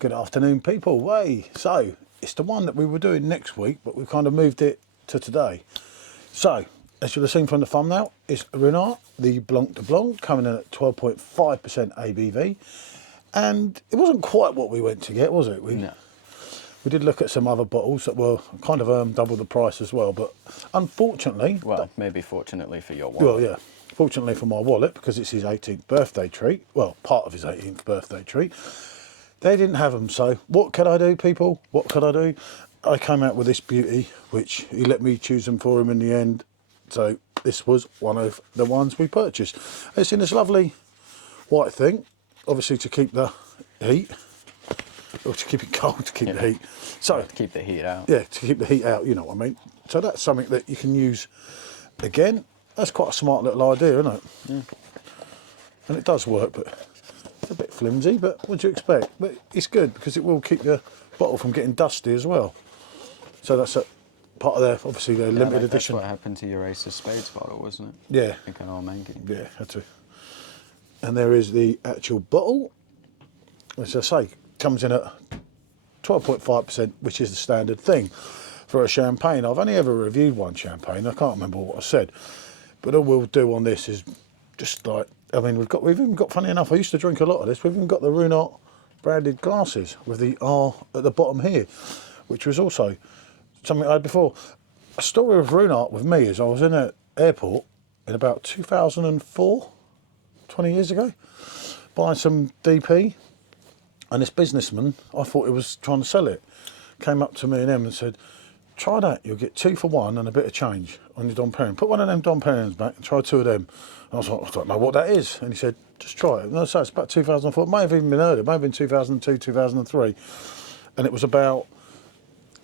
Good afternoon, people. Hey, so it's the one that we were doing next week, but we kind of moved it to today. So, as you'll have seen from the thumbnail, it's Ruinart, the Blanc de Blanc, coming in at 12.5% ABV. And it wasn't quite what we went to get, was it? No. We did look at some other bottles that were kind of double the price as well, but unfortunately... Well, maybe fortunately for your wallet. Well, yeah. Fortunately for my wallet, because it's his 18th birthday treat, well, part of his 18th birthday treat, they didn't have them. So what could I do, people? What could I do? I came out with this beauty, which he let me choose them for him in the end. So this was one of the ones we purchased. It's in this lovely white thing, obviously to keep the heat, or to keep it cold, to keep the heat. So to keep the heat out. Yeah, to keep the heat out, you know what I mean. So that's something that you can use again. That's quite a smart little idea, isn't it? Yeah. And it does work, but it's a bit flimsy, but what do you expect? But it's good because it will keep your bottle from getting dusty as well. So that's a part of their, obviously, their limited edition. That's what happened to your Ace of Spades bottle, wasn't it? Yeah. I think an old man game. Yeah, had to. And there is the actual bottle, which I say comes in at 12.5%, which is the standard thing for a champagne. I've only ever reviewed one champagne. I can't remember what I said, but all we'll do on this is just like, I mean, we've even got, funny enough, I used to drink a lot of this. We've even got the Ruinart branded glasses with the R at the bottom here, which was also something I had before. A story of Ruinart with me is I was in an airport in about 2004, 20 years ago, buying some DP, and this businessman, I thought he was trying to sell it, came up to me and him and said, try that, you'll get 2 for 1 and a bit of change on your Dom Perignon. Put one of them Dom Perignons back and try 2 of them. And I was like, I don't know what that is. And he said, just try it. And so it's about 2004. It may have even been earlier. It may have been 2002, 2003. And it was about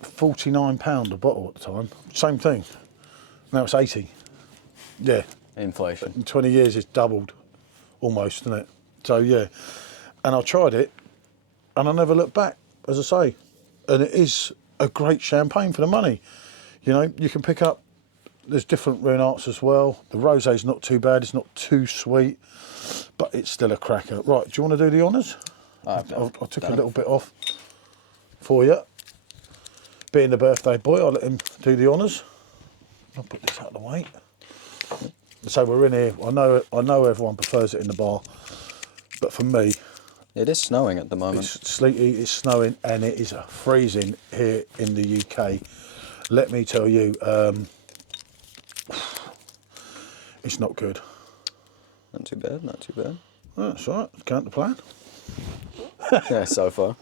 £49 a bottle at the time. Same thing. Now it's 80. Yeah. Inflation. In 20 years it's doubled almost, isn't it? So yeah. And I tried it and I never looked back, as I say. And it is a great champagne for the money. You know, you can pick up, there's different Ruinarts as well. The rosé's not too bad, it's not too sweet, but it's still a cracker. Right, do you want to do the honours? I took a little bit off for you. Being the birthday boy, I'll let him do the honours. I'll put this out of the way. So we're in here, I know everyone prefers it in the bar, but for me, it is snowing at the moment. it's sleety, it's snowing, and it is freezing here in the UK. Let me tell you, it's not good. Not too bad, not too bad. That's all right, count the plan. Yeah, so far.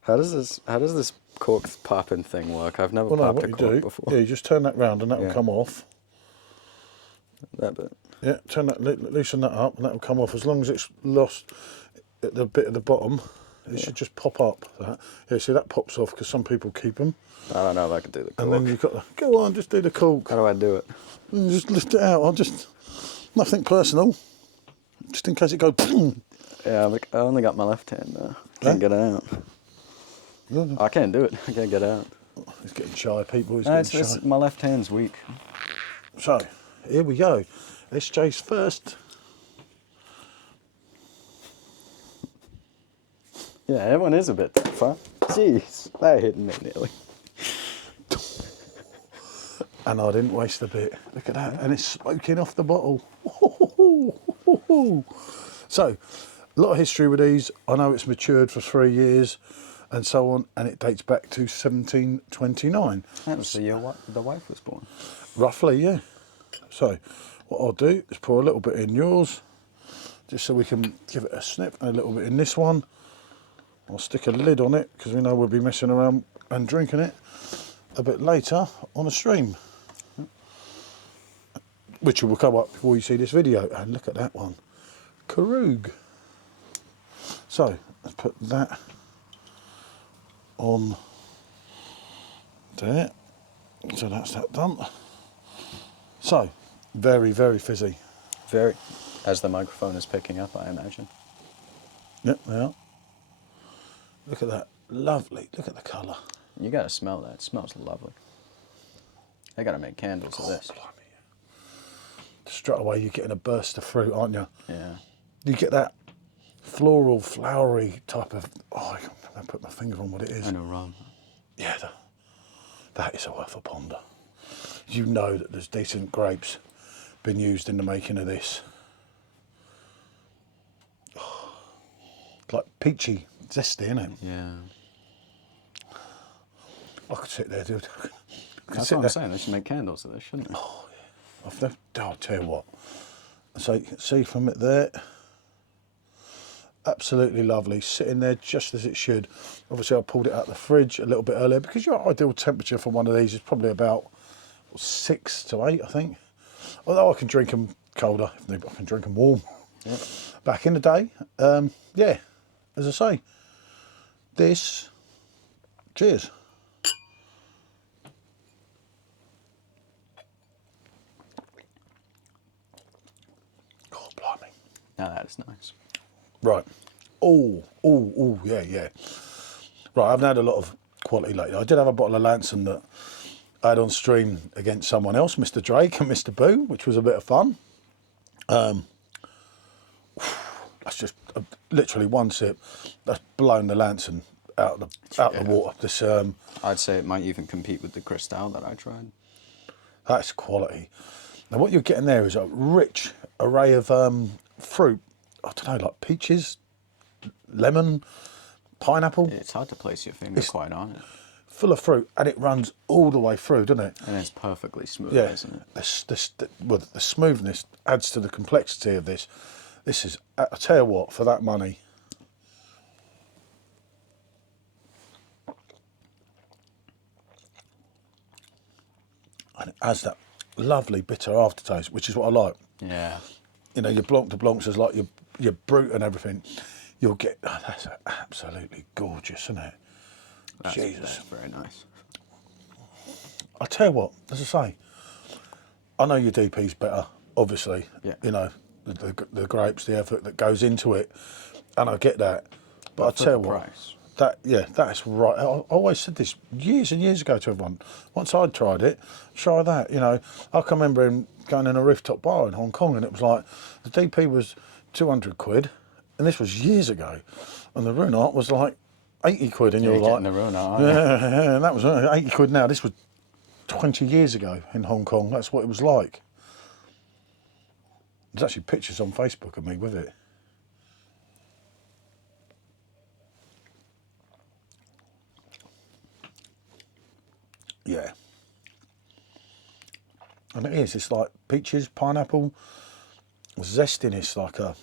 How does this cork popping thing work? I've never popped a cork before. Yeah, you just turn that round and that will come off. That bit. Yeah, turn that, loosen that up, and that will come off. As long as it's lost at the bit at the bottom, it should just pop up. That. Yeah, see that pops off because some people keep them. I don't know if I can do the cork. And then you've got the, go on, just do the cork. How do I do it? And just lift it out. Nothing personal. Just in case it goes. Yeah, I only got my left hand now. Can't get out. Yeah. I can't do it. I can't get out. He's getting shy, people. He's No, getting shy. my left hand's weak. So, here we go. SJ's first. Yeah, everyone is a bit too far. Jeez, that hit me nearly. And I didn't waste a bit. Look at that. And it's smoking off the bottle. So, a lot of history with these. I know it's matured for 3 years and so on, and it dates back to 1729. That was the year the wife was born. Roughly, yeah. So, what I'll do is pour a little bit in yours, just so we can give it a sniff, and a little bit in this one. I'll stick a lid on it, because we know we'll be messing around and drinking it a bit later on a stream, which will come up before you see this video. And look at that one, Krug. So, let's put that on there. So that's that done. So, very, very fizzy. Very. As the microphone is picking up, I imagine. Yep, they are. Look at that. Lovely. Look at the colour. You gotta smell that. It smells lovely. They gotta make candles of this. Blimey. Straight away you're getting a burst of fruit, aren't you? Yeah. You get that floral, flowery type of. Oh, I can't put my finger on what it is. An aroma. Yeah, that is worth a ponder. You know that there's decent grapes been used in the making of this. Oh, like peachy, zesty, isn't it? Yeah. I could sit there, dude. That's what I'm saying. They should make candles of this, shouldn't they? I'll tell you what. So you can see from it there. Absolutely lovely, sitting there just as it should. Obviously I pulled it out of the fridge a little bit earlier because your ideal temperature for one of these is probably about 6 to 8, I think. Although I can drink them colder, if need be, I can drink them warm. Yep. Back in the day, yeah, as I say, this, cheers. God, blimey. Now that is nice. Right. Oh, yeah. Right, I haven't had a lot of quality lately. I did have a bottle of Lanson that I had on stream against someone else, Mr. Drake and Mr. Boo, which was a bit of fun. That's just literally one sip. That's blown the Lanson out the water. This, I'd say it might even compete with the Cristal that I tried. that's quality. Now what you're getting there is a rich array of fruit. I don't know, like peaches, lemon, pineapple. It's hard to place your finger quite on it. Full of fruit, and it runs all the way through, doesn't it? And it's perfectly smooth, Yeah. isn't it? The smoothness adds to the complexity of this. This is, I tell you what, for that money. And it has that lovely bitter aftertaste, which is what I like. Yeah. You know, your Blanc de Blancs is like your Brut and everything. You'll get, that's absolutely gorgeous, isn't it? Jesus. That's very nice. I tell you what, as I say, I know your DP's better, obviously. Yeah. You know, the grapes, the effort that goes into it, and I get that. But I for tell you the what, price. that's right. I always said this years and years ago to everyone. Once I'd tried it, try that. You know, I can remember him going in a rooftop bar in Hong Kong, and it was like the DP was 200 quid, and this was years ago, and the Ruinart was like 80 quid, and you're like, getting the Ruinart, aren't you? yeah, and that was 80 quid now. This was 20 years ago in Hong Kong. That's what it was like. There's actually pictures on Facebook of me with it. Yeah. And it is, it's like peaches, pineapple, zestiness, like a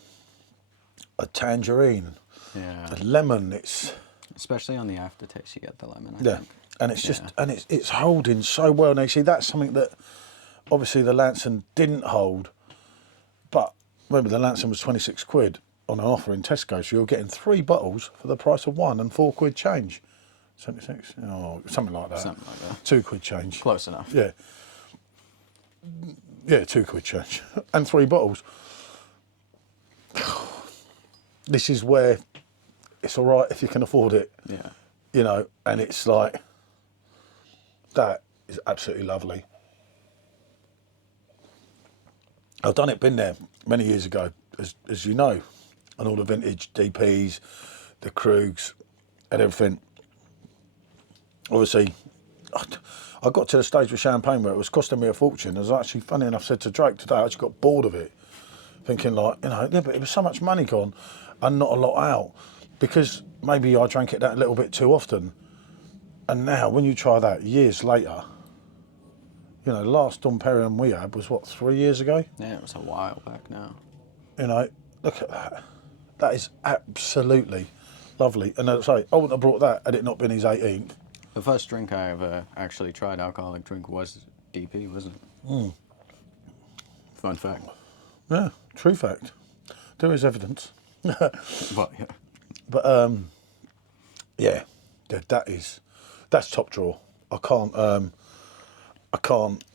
tangerine, Yeah. a lemon, it's... Especially on the aftertaste, you get the lemon, I Yeah, think. and it's just, and it's holding so well. Now, you see, that's something that obviously the Lanson didn't hold, but remember the Lanson was 26 quid on an offer in Tesco, so you're getting 3 bottles for the price of 1 and 4 quid change. 76, oh, something like that. Something like that. 2 quid change. Close enough. Yeah. Yeah, 2 quid change. And 3 bottles. This is where it's all right if you can afford it. Yeah. You know, and it's like, that is absolutely lovely. I've done it, been there many years ago, as you know, and all the vintage DPs, the Krugs, and everything. Obviously, I got to the stage with champagne where it was costing me a fortune. As I actually, funny enough, said to Drake today, I actually got bored of it, thinking like, you know, yeah, but it was so much money gone and not a lot out, because maybe I drank it that a little bit too often. And now, when you try that years later, you know, the last Dom Perignon we had was what, 3 years ago? Yeah, it was a while back now. You know, look at that. That is absolutely lovely. And as I say, I wouldn't have brought that had it not been his 18th. The first drink I ever actually tried alcoholic drink was DP, wasn't it? Fun fact. Yeah, true fact. There is evidence. But yeah. But yeah, that's top drawer. I can't,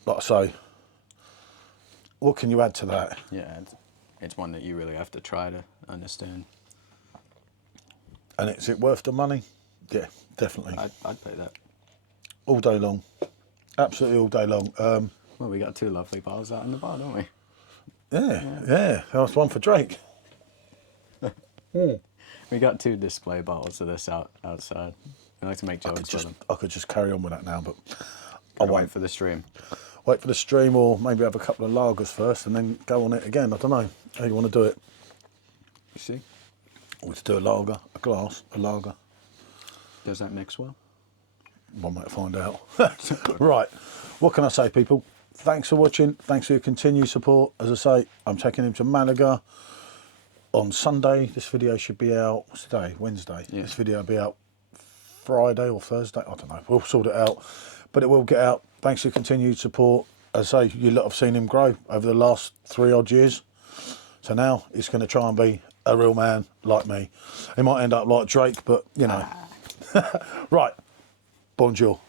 like I say, what can you add to that? Yeah, it's one that you really have to try to understand. And is it worth the money? Yeah, definitely. I'd pay that. All day long. Absolutely all day long. Well, we got 2 lovely bottles out in the bar, don't we? Yeah. That's one for Drake. We got 2 display bottles of this outside. We like to make jokes with them. I could just carry on with that now, but I'll wait for the stream. wait for the stream, or maybe have a couple of lagers first and then go on it again. I don't know how you want to do it. You see? Or to do a lager, a glass, a lager. Does that mix well? One way to find out. Right, what can I say, people? Thanks for watching. Thanks for your continued support. As I say, I'm taking him to Malaga on Sunday. This video should be out, what's today? Wednesday. Yeah. This video will be out Friday or Thursday. I don't know. We'll sort it out. But it will get out. Thanks for your continued support. As I say, you lot have seen him grow over the last 3 odd years. So now he's going to try and be a real man like me. He might end up like Drake, but you know. Right. Bonjour.